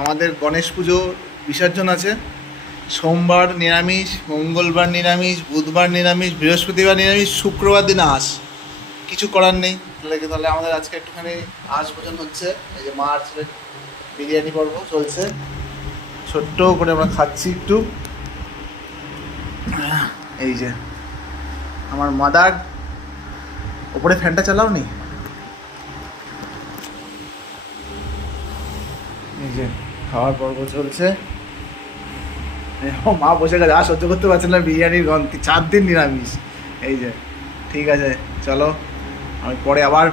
আমাদের গণেশ পুজো বিসর্জন আছে। সোমবার নিরামিষ, মঙ্গলবার নিরামিষ, বুধবার নিরামিষ, বৃহস্পতিবার নিরামিষ, শুক্রবার দিন আঁশ। কিছু করার নেই। তাহলে আমাদের আজকে একটুখানি আঁশ ভোজন হচ্ছে। এই যে মা আর ছেলের বিরিয়ানি পর্ব চলছে, ছোট্ট করে আমরা খাচ্ছি একটু। এই যে আমার মাদার, ওপরে ফ্যানটা চালাও নি। এই যে খাওয়ার পর্ব চলছে। মা বসে গেছে, আর সহ্য করতে পারছে না বিরিয়ানির গন্ধ। 4 দিন নিরামিষ। এই যে ঠিক আছে, চলো আমি পরে আবার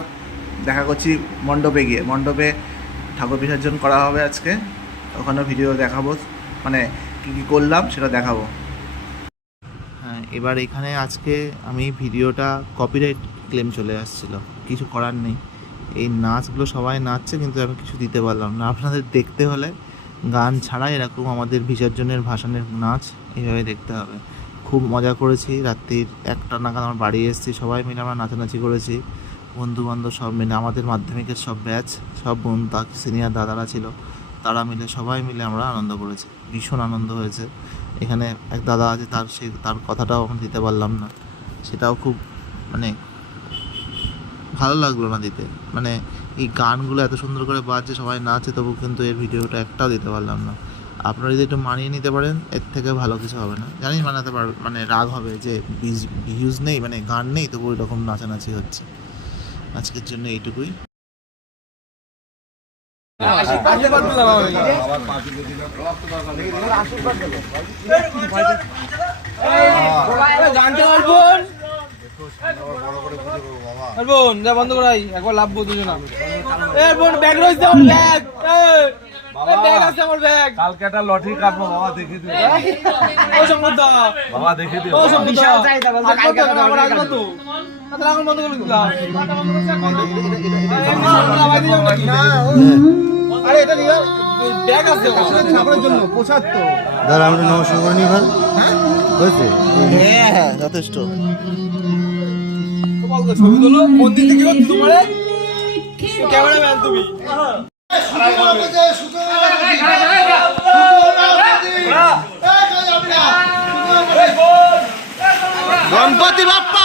দেখা করছি মণ্ডপে গিয়ে। মণ্ডপে ঠাকুর বিসর্জন করা হবে আজকে, ওখানেও ভিডিও দেখাবো, মানে কী কী করলাম সেটা দেখাবো। হ্যাঁ, এবার এখানে আজকে আমি ভিডিওটা কপিরাইট ক্লেম চলে আসছিলো, কিছু করার নেই। এই নাচগুলো সবাই নাচছে কিন্তু আমি কিছু দিতে পারলাম না। আপনাদের দেখতে হলে গান ছাড়া এরকম আমাদের বিসর্জনের ভাসানের নাচ এইভাবে দেখতে হবে। খুব মজা করেছি, রাত্রির 1টা নাগাদ আমার বাড়ি এসেছি, সবাই মিলে আমরা নাচানাচি করেছি, বন্ধুবান্ধব সব মিলে, আমাদের মাধ্যমিকের সব ব্যাচ, সব বন্ধু সিনিয়র দাদারা ছিল, তারা মিলে সবাই মিলে আমরা আনন্দ করেছি। ভীষণ আনন্দ হয়েছে। এখানে এক দাদা আছে, তার কথাটাও আমরা দিতে পারলাম না, সেটাও খুব মানে ভালো লাগলো না দিতে। মানে এই গানগুলো এত সুন্দর করে বাজছে, সবাই নাচে, তবু কিন্তু এর ভিডিওটা একটাও দিতে পারলাম না। আপনারা যদি একটু মানিয়ে নিতে পারেন, এর থেকে ভালো কিছু হবে না। জানি মানাতে পারবে, মানে রাগ হবে যে ভিউজ নেই, মানে গান নেই, তবু ওই রকম নাচানাচি হচ্ছে। আজকের জন্য এইটুকুই। বোন যা বন্ধ করাই, একবার লাভ দুজন। বোন ব্যাগ রয়েছে, ব্যাগ আছে আমার ব্যাগ। কালকে একটা লটারি কাটবো বাবা, দেখে দিও। ও সম্বন্ধ বাবা দেখে দিও। ও সম্বন্ধ আমার আসবো তো, এখন বন্ধ করে দিলাম। আরে এটা ব্যাগ আছে ছাগলের জন্য, পোষার তো। দাদা আমরা নমস্কার করে নিই ভাই। হয়েছে? হ্যাঁ, যথেষ্ট। ছবি তোলো মন্দির থেকে তোমার ক্যামেরাম্যান তুমি। গণপতি বাপ্পা।